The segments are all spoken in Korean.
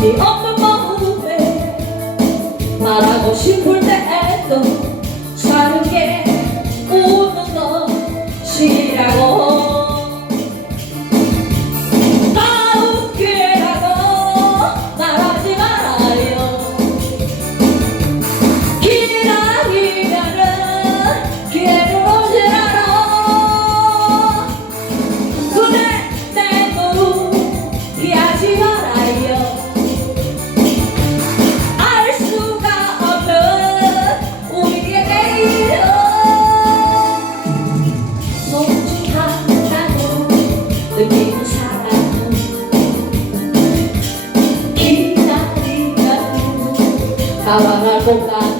이제 없는 마음에 말하고 싶을 Salva na contar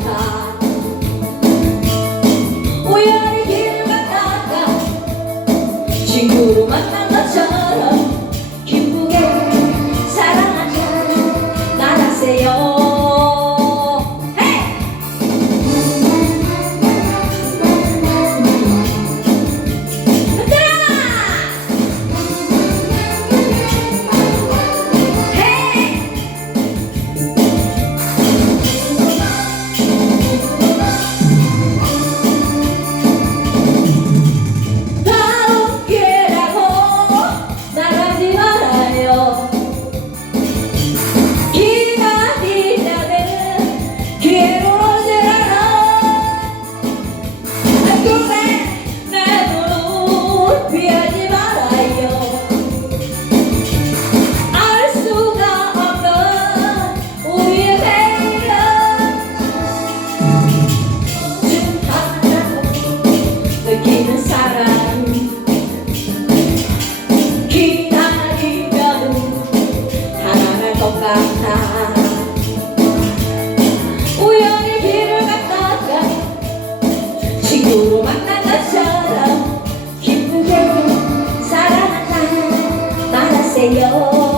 ย